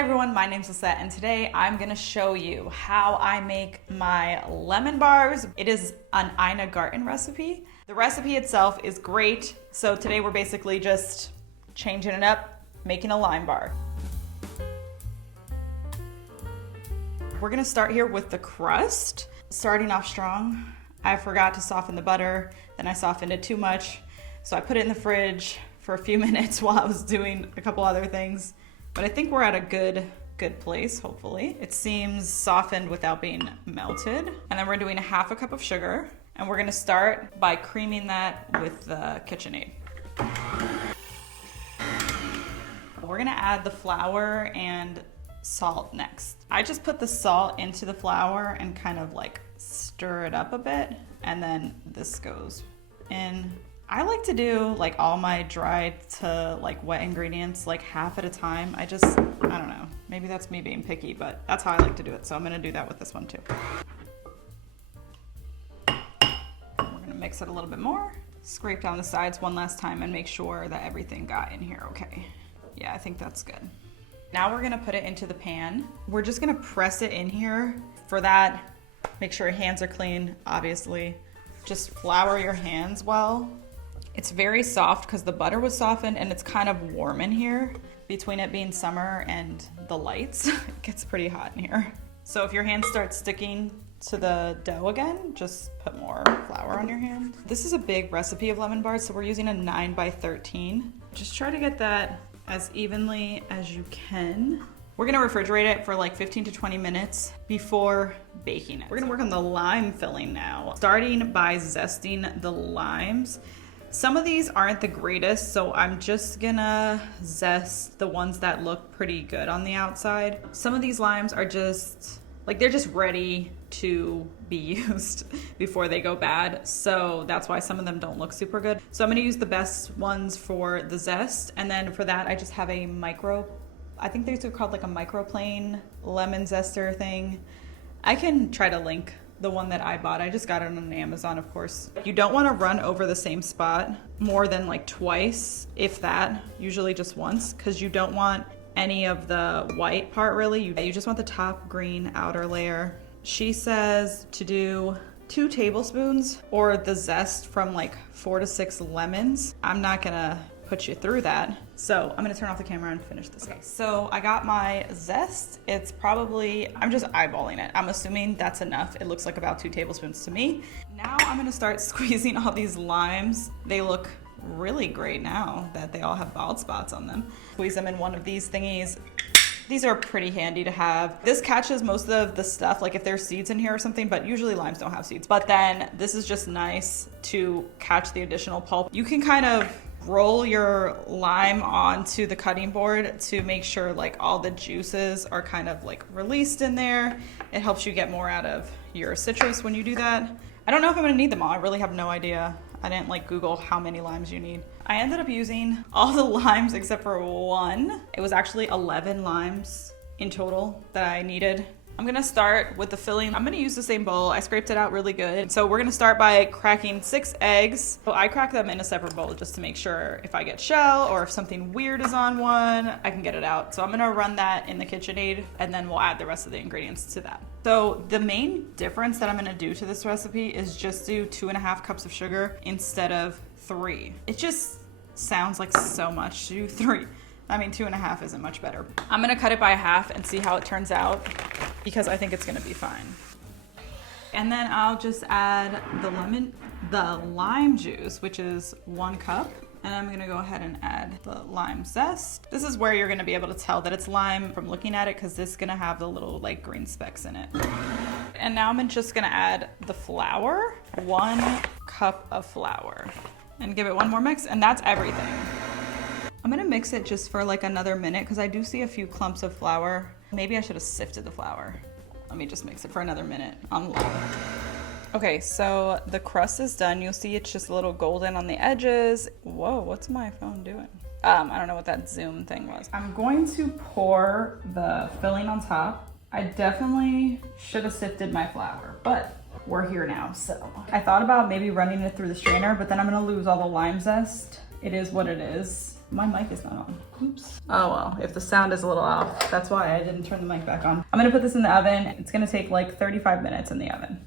everyone, my name's Lisette and today I'm gonna show you how I make my lemon bars. It is an Ina Garten recipe. The recipe itself is great, so today we're basically just changing it up, making a lime bar. We're gonna start here with the crust. Starting off strong, I forgot to soften the butter, then I softened it too much, so I put it in the fridge for a few minutes while I was doing a couple other things. But I think we're at a good place, hopefully. It seems softened without being melted. And then we're doing a half a cup of sugar. And we're gonna start by creaming that with the KitchenAid. We're gonna add the flour and salt next. I just put the salt into the flour and kind of like stir it up a bit. And then this goes in. I like to do like all my dried to like wet ingredients like half at a time. I don't know, maybe that's me being picky, but that's how I like to do it. So I'm gonna do that with this one too. We're gonna mix it a little bit more. Scrape down the sides one last time and make sure that everything got in here okay. Yeah, I think that's good. Now we're gonna put it into the pan. We're just gonna press it in here. For that, make sure your hands are clean, obviously. Just flour your hands well. It's very soft because the butter was softened and it's kind of warm in here. Between it being summer and the lights, it gets pretty hot in here. So if your hands start sticking to the dough again, just put more flour on your hand. This is a big recipe of lemon bars, so we're using a 9 by 13. Just try to get that as evenly as you can. We're gonna refrigerate it for like 15 to 20 minutes before baking it. We're gonna work on the lime filling now. Starting by zesting the limes. Some of these aren't the greatest, so I'm just gonna zest the ones that look pretty good on the outside. Some of these limes are just, like they're just ready to be used before they go bad. So that's why some of them don't look super good. So I'm gonna use the best ones for the zest. And then for that, I just have a I think these are called like a microplane lemon zester thing. I can try to link the one that I bought. I just got it on Amazon, of course. You don't want to run over the same spot more than like twice, if that, usually just once, because you don't want any of the white part really. You just want the top green outer layer. She says to do 2 tablespoons or the zest from like 4 to 6 lemons. I'm not gonna put you through that. So I'm gonna turn off the camera and finish this. Okay, so I got my zest. It's probably, I'm just eyeballing it. I'm assuming that's enough. It looks like about 2 tablespoons to me. Now I'm gonna start squeezing all these limes. They look really great now that they all have bald spots on them. Squeeze them in one of these thingies. These are pretty handy to have. This catches most of the stuff, like if there's seeds in here or something, but usually limes don't have seeds. But then this is just nice to catch the additional pulp. You can kind of roll your lime onto the cutting board to make sure like all the juices are kind of like released in there. It helps you get more out of your citrus when you do that. I don't know if I'm gonna need them all. I really have no idea. I didn't like Google how many limes you need. I ended up using all the limes except for one. It was actually 11 limes in total that I needed. I'm gonna start with the filling. I'm gonna use the same bowl. I scraped it out really good. So we're gonna start by cracking 6 eggs. So I crack them in a separate bowl just to make sure if I get shell or if something weird is on one, I can get it out. So I'm gonna run that in the KitchenAid and then we'll add the rest of the ingredients to that. So the main difference that I'm gonna do to this recipe is just do 2.5 cups of sugar instead of 3. It just sounds like so much to do 3. I mean, 2.5 isn't much better. I'm gonna cut it by half and see how it turns out because I think it's gonna be fine. And then I'll just add the lime juice, which is 1 cup. And I'm gonna go ahead and add the lime zest. This is where you're gonna be able to tell that it's lime from looking at it because this is gonna have the little like green specks in it. And now I'm just gonna add the flour, 1 cup of flour. And give it one more mix, and that's everything. I'm gonna mix it just for like another minute because I do see a few clumps of flour. Maybe I should have sifted the flour. Let me just mix it for another minute on low. Okay, so the crust is done. You'll see it's just a little golden on the edges. Whoa, what's my phone doing? I don't know what that zoom thing was. I'm going to pour the filling on top. I definitely should have sifted my flour, but we're here now, so. I thought about maybe running it through the strainer, but then I'm gonna lose all the lime zest. It is what it is. My mic is not on. Oops. Oh well, if the sound is a little off, that's why I didn't turn the mic back on. I'm gonna put this in the oven. It's gonna take like 35 minutes in the oven.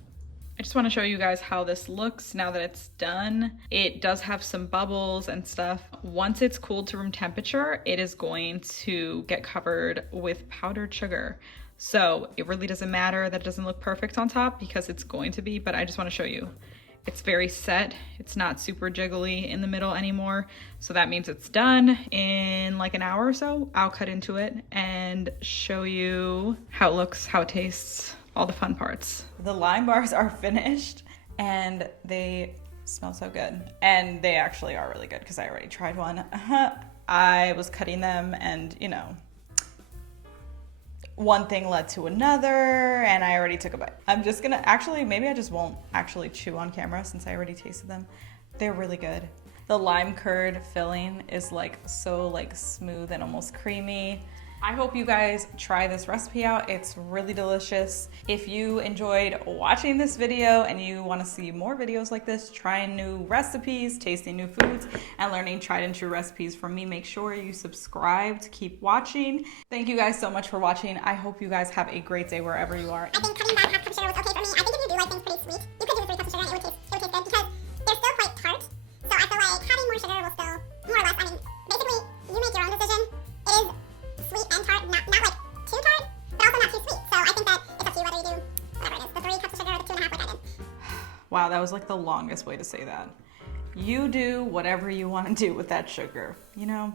I just want to show you guys how this looks now that it's done. It does have some bubbles and stuff. Once it's cooled to room temperature, it is going to get covered with powdered sugar. So it really doesn't matter that it doesn't look perfect on top because it's going to be, but I just want to show you. It's very set. It's not super jiggly in the middle anymore. So that means it's done. In like an hour or so, I'll cut into it and show you how it looks, how it tastes, all the fun parts. The lime bars are finished and they smell so good. And they actually are really good because I already tried one. I was cutting them and, you know, one thing led to another and I already took a bite. I'm just gonna actually, maybe I just won't actually chew on camera since I already tasted them. They're really good. The lime curd filling is like so like smooth and almost creamy. I hope you guys try this recipe out. It's really delicious. If you enjoyed watching this video and you want to see more videos like this, trying new recipes, tasting new foods, and learning tried and true recipes from me, make sure you subscribe to keep watching. Thank you guys so much for watching. I hope you guys have a great day wherever you are. I think cutting that half cup of sugar was okay for me. I think if you do like things pretty sweet, you could do 3 cups of sugar and it would taste good because they're still quite tart. So I feel like having more sugar will still, more or less, I mean, basically, you make your own decision. It is sweet and tart, not like too tart, but also not too sweet. So I think that it's up to you whether you do whatever it is, the 3 cups of sugar or the 2.5 like I did. Wow, that was like the longest way to say that. You do whatever you want to do with that sugar, you know?